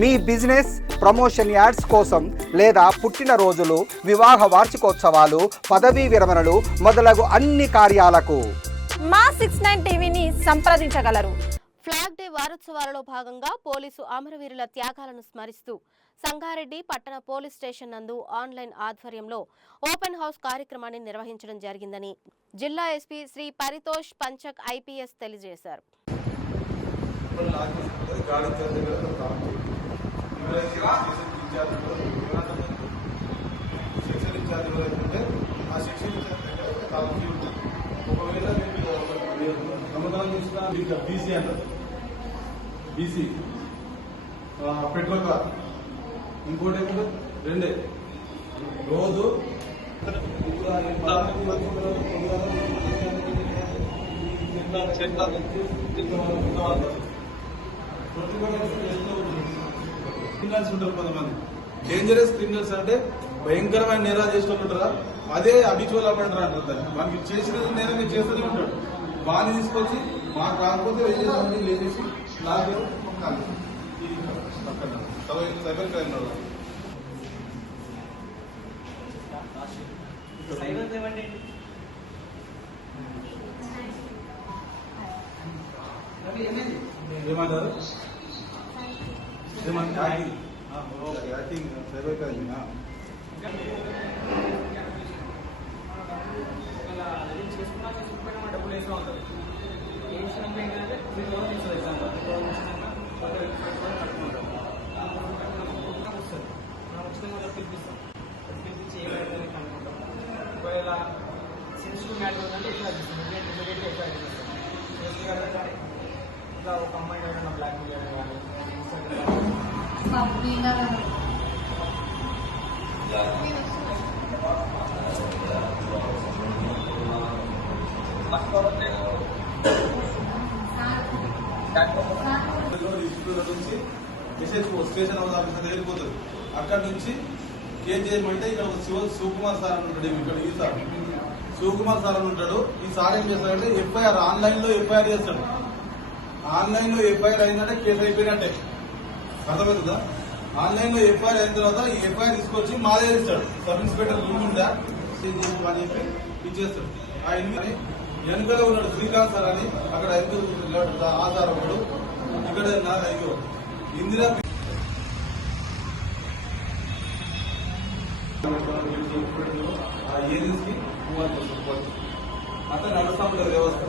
మీ business promotion ads కోసం లేదా పుట్టినరోజులు వివాహ వార్షికోత్సవాలు పదవీ విరమణలు మొదలగు అన్ని కార్యాలకు. మా సిక్స్ నైన్ టీవీని సంప్రదించగలరు. ఫ్లాగ్ డే వారోత్సవాలలో భాగంగా పోలీసు అమరవీరుల త్యాగాలను స్మరిస్తూ సంగారెడ్డి పట్టణ పోలీస్ స్టేషన్ నందు ఆన్లైన్ ఆధ్వర్యంలో ఓపెన్ హౌస్ కార్యక్రమాన్ని నిర్వహించడం జరిగిందని జిల్లా ఎస్పీ శ్రీ పరితోష్ పంచక్ ఐపీఎస్ తెలియజేశారు. గాడి శిక్షణ ఇన్ఛార్జ్ ఎవరైతే ఆ శిక్షణ ఇన్ఛార్జ్ దగ్గర ఒకవేళ మీరు సమాధానం ఇచ్చిన మీకు బీసీ అంటారు బీసీ పెట్రోల్ కార్ ఇంకోటి ఏమిటో రెండే రోజు ఇప్పుడు ఆ ఈ పదార్థం క్రిమినల్స్ ఉంటారు కొంతమంది. డేంజరస్ క్రిమినల్స్ అంటే భయంకరమైన నేరాలు చేసిన ఉంటారా? అదే అభిచువల్ అవ్వంటారు అంటారు దాన్ని? మనకి చేసిన నేరం మీరు చేస్తూనే ఉంటాడు వాడిని తీసుకొచ్చి మాకు కాకపోతే వెళ్ళేసి లేచేసి నాకు సైబర్ క్రైమ్లో ఏమంటారు? ఏమంటారు? యాక్టింగ్ యాక్టింగ్ సైబర్ క్రైమ్ ఒకవేళ సెన్సిటివ్ మ్యాటర్ ఉందంటే ఇట్లా ఇమీడియట్గా ఇట్లా చేస్తే కానీ ఇట్లా ఒక అమ్మాయి ఎవరైనా బ్లాక్ మెయిల్ చేయడం కానీ నుంచి మెసేజ్ స్టేషన్ హౌస్ ఆఫీసర్ దగ్గరికి పోతుంది అక్కడ నుంచి ఏం చేయమంటే ఇక్కడ శివ శివకుమార్ సార్ అని ఉంటాడు ఇక్కడ ఈ సార్ శివకుమార్ సార్ అని ఉంటాడు ఈ సార్ ఏం చేస్తాడంటే ఎఫ్ఐఆర్ ఆన్లైన్లో ఎఫ్ఐఆర్ చేస్తాడు ఆన్లైన్లో ఎఫ్ఐఆర్ అయిందంటే కేసు అయిపోయినట్టే అర్థమవుతుందా? ఆన్లైన్లో ఎఫ్ఐఆర్ అయిన తర్వాత ఈ ఎఫ్ఐఆర్ తీసుకొచ్చి మా దగ్గర ఇస్తాడు. సబ్ ఇన్స్పెక్టర్ రూమ్ అని చెప్పి ఇచ్చేస్తాడు. ఆ ఇన్ని వెనుకలో ఉన్నాడు శ్రీకాంత్ సార్ అని అక్కడ వెనుక ఆధార్ ఒకడు ఇక్కడ నా ఇందిరా ఆ ఏజెన్సీ అతను నడుస్తా ఉంటుంది వ్యవస్థ.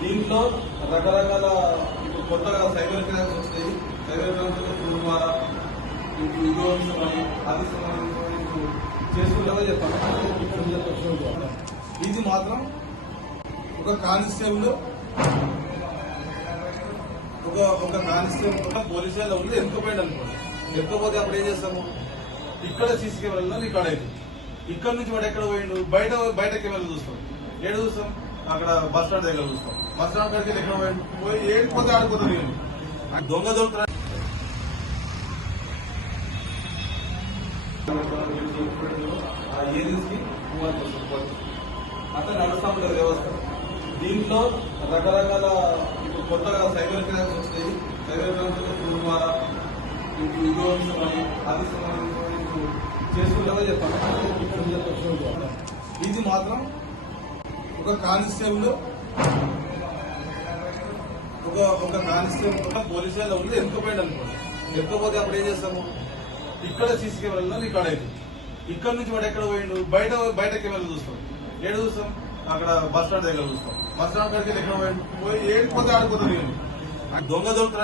దీంట్లో రకరకాల ఇప్పుడు కొత్తగా సైబర్ క్రైమ్స్ వస్తాయి సైబర్ క్రైమ్స్ ఫోన్ ద్వారా ఇప్పుడు విధ్వంసం చేసుకుంటే చెప్తాను ఇది మాత్రం ఒక కానిస్టేబుల్ ఒక ఒక కానిస్టేబుల్ పోలీస్ వాళ్ళు ఉంది ఎత్తుకుపోయాడు అనుకోండి. ఎత్తుకపోతే అప్పుడు ఏం చేస్తాము? ఇక్కడ సీసీ కెమెరాలో రికార్డ్ అయింది ఇక్కడ నుంచి వాడు ఎక్కడ పోయిండు? బయట బయట కెమెరాలు చూస్తాం. ఏడు చూస్తాం? అక్కడ బస్ స్టాండ్ దగ్గర చూస్తాం. బస్ స్టాండ్ దగ్గర ఎక్కడ పోయిండు? పోయి ఏడిపోతే ఆడిపోతుంది నేను దొంగ ఆ ఏజెన్సీ అతను నడుస్తా ఉంటుంది వ్యవస్థ దీంట్లో రకరకాల ఇప్పుడు కొత్తగా సైబర్ క్రైమ్స్ వస్తాయి సైబర్ క్రైమ్స్ ఫోన్ ద్వారా ఇప్పుడు విధ్వంసం అని అది సంబంధించి చేసుకుంటే చెప్తాను ఇది మాత్రం ఒక కానిస్టేబుల్ ఒక ఒక కానిస్టేబుల్ పోలీస్ వాళ్ళు ఉండి ఎత్తుకుపోయాడు అనుకోండి? ఎత్తుకపోతే అప్పుడు ఏం చేస్తాము? ఇక్కడ సీసీ కెమెరాలో రికార్డ్ అయింది ఇక్కడ నుంచి వాడు ఎక్కడ పోయిండు? బయట బయట కెమెరాలు చూస్తాం. ఏడు చూస్తాం? అక్కడ బస్ స్టాండ్ దగ్గర చూస్తాం. బస్ స్టాండ్ దగ్గర ఎక్కడ పోయిండు? పోయి ఏడిపోతే ఆడిపోతుంది నేను దొంగ